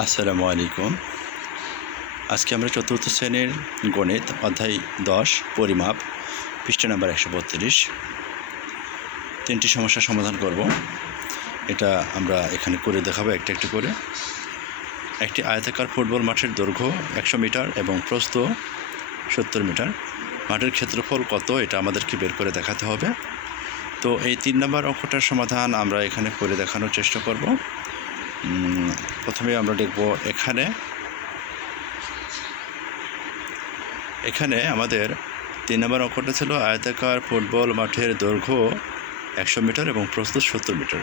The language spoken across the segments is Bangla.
আসসালামু আলাইকুম। আজকে আমরা চতুর্থ শ্রেণীর গণিত অধ্যায় 10 পরিমাপ পৃষ্ঠা নাম্বার 132 তিনটি সমস্যার সমাধান করব। এটা আমরা এখানে করে দেখাবো একটা একটু করে। একটি আয়তাকার ফুটবল মাঠের দৈর্ঘ্য 100 মিটার এবং প্রস্থ 70 মিটার। মাঠের ক্ষেত্রফল কত এটা আমাদেরকে বের করে দেখাতে হবে। তো এই 3 নম্বর অঙ্কটার সমাধান আমরা এখানে করে দেখানোর চেষ্টা করব। প্রথমে আমরা দেখব এখানে আমাদের 3 নম্বর অঙ্কটা ছিল আয়তাকার ফুটবল মাঠের দৈর্ঘ্য 100 মিটার এবং প্রস্থ 70 মিটার।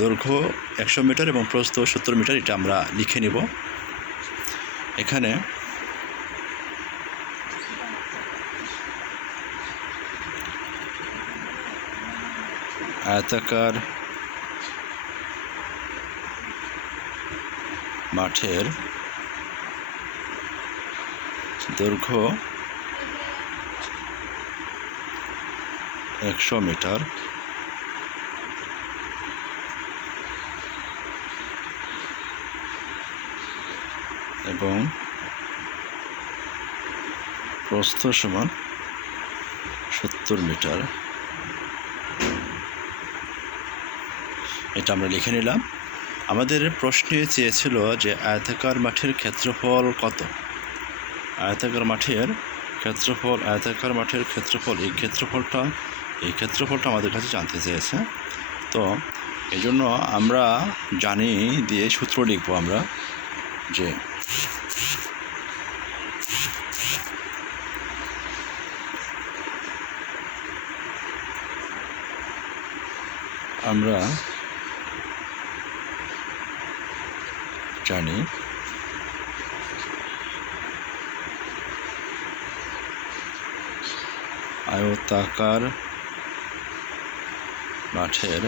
দৈর্ঘ্য 100 মিটার এবং প্রস্থ 70 মিটার এটা আমরা লিখে নিব। এখানে আয়তাকার মাঠের দৈর্ঘ্য 100 মিটার এবং প্রস্থ সমান 70 মিটার, এটা আমরা লিখে নিলাম। আমাদের প্রশ্নে চেয়েছিল যে আয়তাকার মাঠের ক্ষেত্রফল কত। আয়তাকার মাঠের ক্ষেত্রফল এই ক্ষেত্রফলটা আমাদের কাছে জানতে চেয়েছে। তো এই জন্য আমরা জানি দিয়ে সূত্র লিখব আমরা, যে আমরা জানি আয়তাকার মাঠের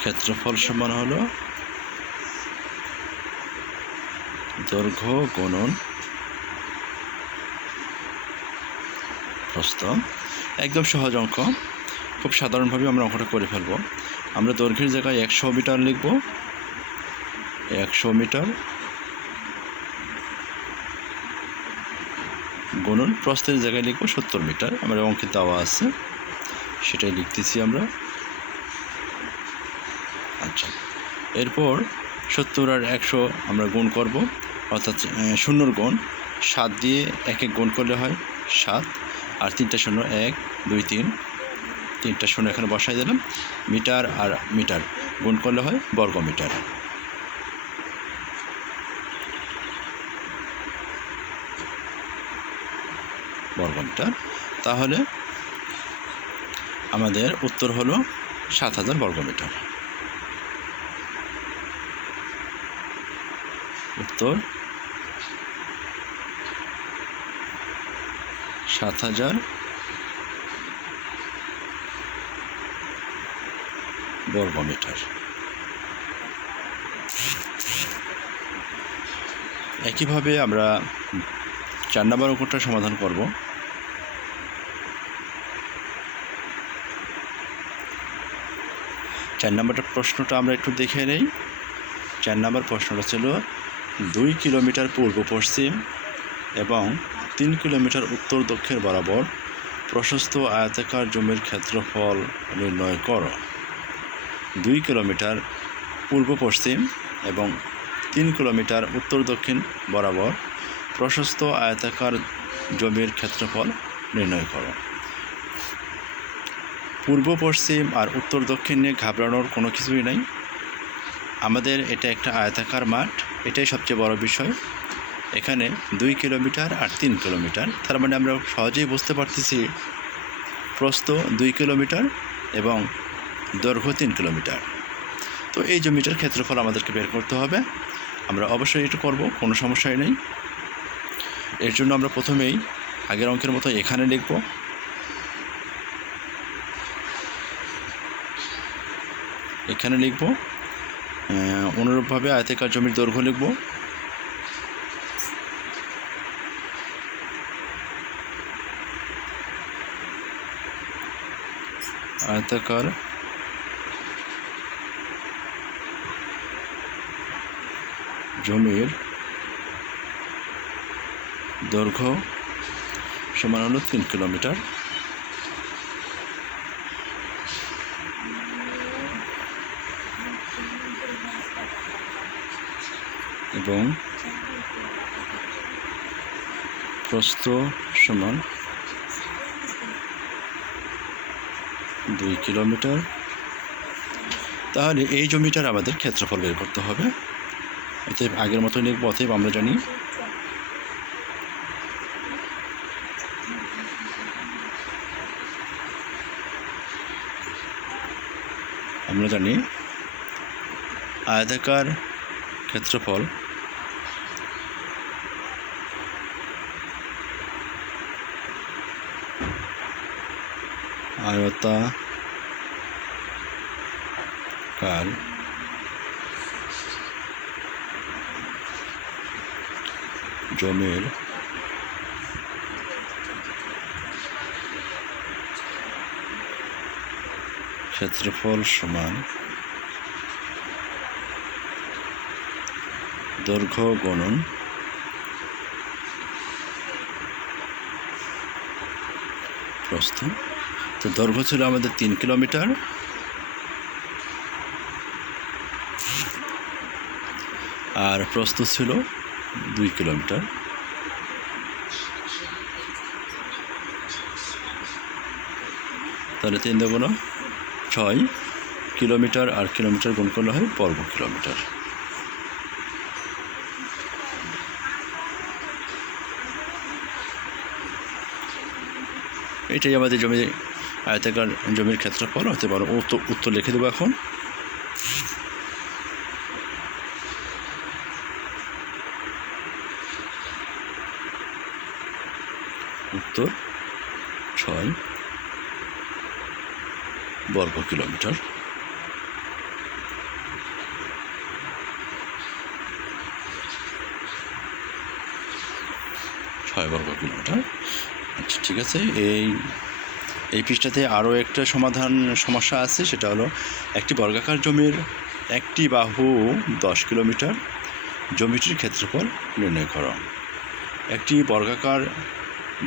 ক্ষেত্রফল সমান হলো দৈর্ঘ্য গুণন প্রস্থ। একদম সহজ অঙ্ক, খুব সাধারণভাবে আমরা অঙ্কটা করে ফেলব। আমরা দৈর্ঘ্যের জায়গায় 100 মিটার লিখব, 100 মিটার গুণন প্রস্থের জায়গায় লিখব 70 মিটার। আমরা অঙ্কে দেওয়া আছে সেটাই লিখতেছি আমরা। আচ্ছা, এরপর 70 আর 100 আমরা গুণ করব, অর্থাৎ শূন্যর গুণ 7 দিয়ে 1 গুণ করলে হয় 7, আর 3টা শূন্য 1 2 3, 3টা শূন্য এখানে বসাই দিলাম। মিটার আর মিটার গুণ করলে হয় বর্গ মিটার। তাহলে আমাদের উত্তর হলো 7000 বর্গমিটার। উত্তর 7000 বর্গমিটার। একইভাবে আমরা 4 নম্বর অঙ্কটা সমাধান করব। 4 নম্বরটা প্রশ্নটা আমরা একটু দেখে নেই। 4 নম্বর প্রশ্নটা ছিল 2 কিলোমিটার পূর্ব পশ্চিম এবং 3 কিলোমিটার উত্তর দক্ষিণ বরাবর প্রশস্ত আয়তাকার জমির ক্ষেত্রফল নির্ণয় করো। 2 কিলোমিটার পূর্ব পশ্চিম এবং 3 কিলোমিটার উত্তর দক্ষিণ বরাবর প্রশস্ত আয়তাকার জমির ক্ষেত্রফল নির্ণয় করো। পূর্ব পশ্চিম আর উত্তর দক্ষিণ নিয়ে ঘাবড়ানোর কোনো কিছুই নাই। আমাদের এটা একটা আয়তাকার মাঠ, এটাই সবচেয়ে বড় বিষয়। এখানে 2 কিলোমিটার আর 3 কিলোমিটার, তার মানে আমরা সহজেই বুঝতে পারতেছি প্রস্থ 2 কিলোমিটার এবং দৈর্ঘ্য 3 কিলোমিটার। তো এই জমিটার ক্ষেত্রফল আমাদেরকে বের করতে হবে। আমরা অবশ্যই এটা করব, কোনো সমস্যাই নেই। এর জন্য আমরা প্রথমেই আগের অঙ্কের মতো এখানে লিখব। অনুরূপভাবে আয়তাকার জমির দৈর্ঘ্য লিখব। আয়তাকার জমির দৈর্ঘ্য সমান হলো 3 কিলোমিটার এবং প্রস্থ সমান 2 কিলোমিটার। তাহলে এই জমিটার আমাদের ক্ষেত্রফল বের করতে হবে। অতএব আগের মতো লিখব। অতএব আমরা জানি আয়তাকার ক্ষেত্রফল আয়তাকার জমির ক্ষেত্রফল সমান দৈর্ঘ্য গুণন প্রস্থ। তো দৈর্ঘ্য ছিল আমাদের 3 কিলোমিটার আর প্রস্থ ছিল 2 কিলোমিটার। তাহলে 3 দুগুণ 6 কিলোমিটার আর কিলোমিটার গুণ করলে হয় বর্গ কিলোমিটার। এটাই আমাদের আয়তাকার জমির ক্ষেত্রফল হতে পারে। উত্তর লিখে দেবো এখন। উত্তর 6 বর্গ কিলোমিটার। বর্গ কিলোমিটার। আচ্ছা, ঠিক আছে। এই পৃষ্ঠাতে আরও একটা সমস্যা আছে। সেটা হলো একটি বর্গাকার জমির একটি বাহু 10 কিলোমিটার, জমিটির ক্ষেত্রফল নির্ণয় করো। একটি বর্গাকার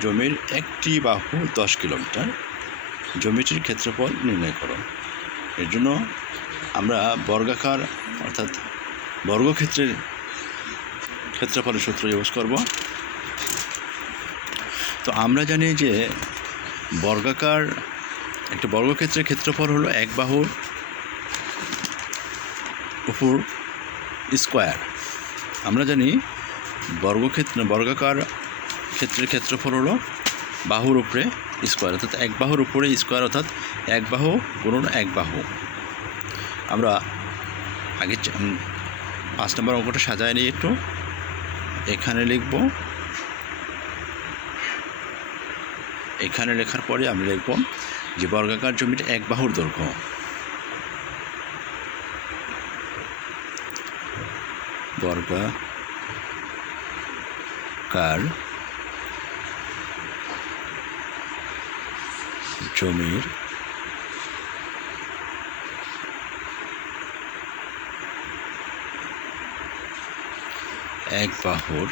জমির একটি বাহু 10 কিলোমিটার, জমিটির ক্ষেত্রফল নির্ণয় করো। এর জন্য আমরা বর্গাকার অর্থাৎ বর্গক্ষেত্রের ক্ষেত্রফলের সূত্র ইউজ করব। তো আমরা জানি যে একটা বর্গক্ষেত্রের ক্ষেত্রফল হলো এক বাহুর উপর স্কোয়ার। আমরা জানি বর্গাকার ক্ষেত্রের ক্ষেত্রফল হলো বাহুর উপরে স্কোয়ার, অর্থাৎ এক বাহুর উপরে স্কোয়ার, অর্থাৎ এক বাহু গুণন এক বাহু। আমরা আগে 5 নম্বর অঙ্কটা সাজায় নিই একটু। এখানে লিখব, এখানে লেখার পরে আমরা লিখব যে বর্গাকার জমির এক বাহুর দৈর্ঘ্য বর্গাকার জমির এক বাহুর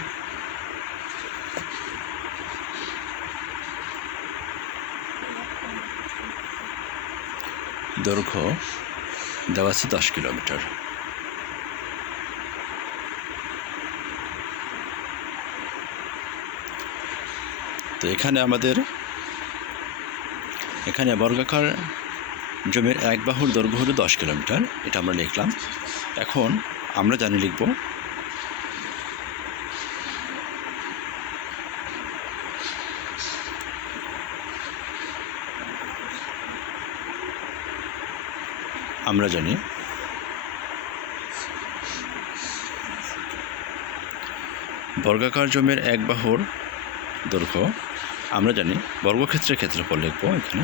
দৈর্ঘ্য দেওয়া আছে 10 কিলোমিটার। তো এখানে বর্গাকার জমির এক বাহুর দৈর্ঘ্য হলো 10 কিলোমিটার। এটা আমরা লিখলাম। এখন আমরা জানি লিখব বর্গাকার জমির এক বাহুর দৈর্ঘ্য, আমরা জানি বর্গক্ষেত্রের ক্ষেত্রফল লিখব। এখানে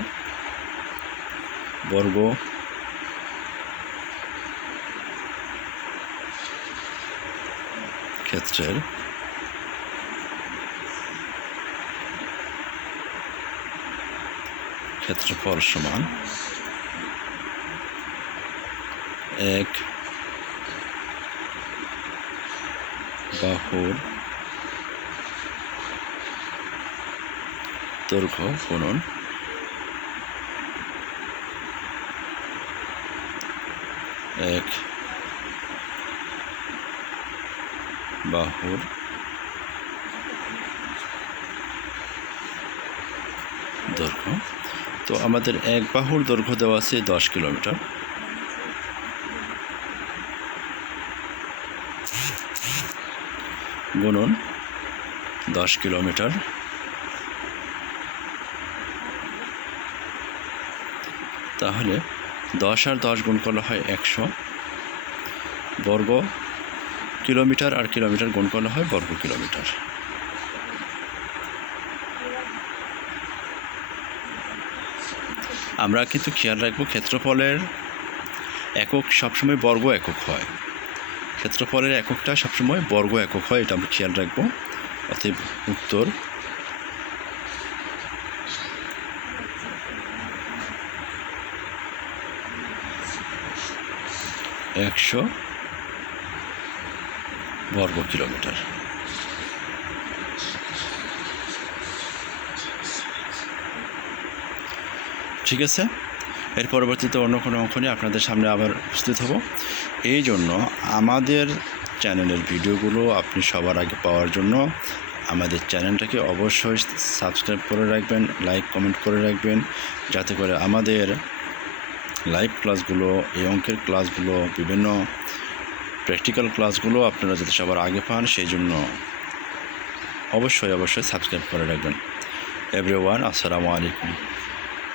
বর্গক্ষেত্রের ক্ষেত্রফল সমান এক বাহুর দৈর্ঘ্য গুণন এক বাহুর দৈর্ঘ্য। তো আমাদের এক বাহুর দৈর্ঘ্য দেওয়া আছে 10 কিলোমিটার। গুণন 10 কিলোমিটার তাহলে 10 আর 10 গুণ করলে হয় 100 বর্গ কিলোমিটার, আর কিলোমিটার গুণ করলে হয় বর্গ কিলোমিটার। আমরা কিন্তু খেয়াল রাখবো ক্ষেত্রফলের একক সবসময় বর্গ একক হয়, ক্ষেত্রফলের এককটা সবসময় বর্গ একক হয়, এটা আমরা খেয়াল রাখবো। অতএব উত্তর 100 বর্গ কিলোমিটার। ঠিক আছে, এর পরবর্তীতে অন্য কোনো অঙ্ক নিয়ে আপনাদের সামনে আবার উপস্থিত হব। এই জন্য আমাদের চ্যানেলের ভিডিওগুলো আপনি সবার আগে পাওয়ার জন্য আমাদের চ্যানেলটাকে অবশ্যই সাবস্ক্রাইব করে রাখবেন, লাইক কমেন্ট করে রাখবেন, যাতে করে আমাদের লাইভ ক্লাসগুলো, এই অঙ্কের ক্লাসগুলো, বিভিন্ন প্র্যাকটিক্যাল ক্লাসগুলো আপনারা যাতে সবার আগে পান, সেই জন্য অবশ্যই সাবস্ক্রাইব করে রাখবেন। এভরিওয়ান, আসসালামু আলাইকুম।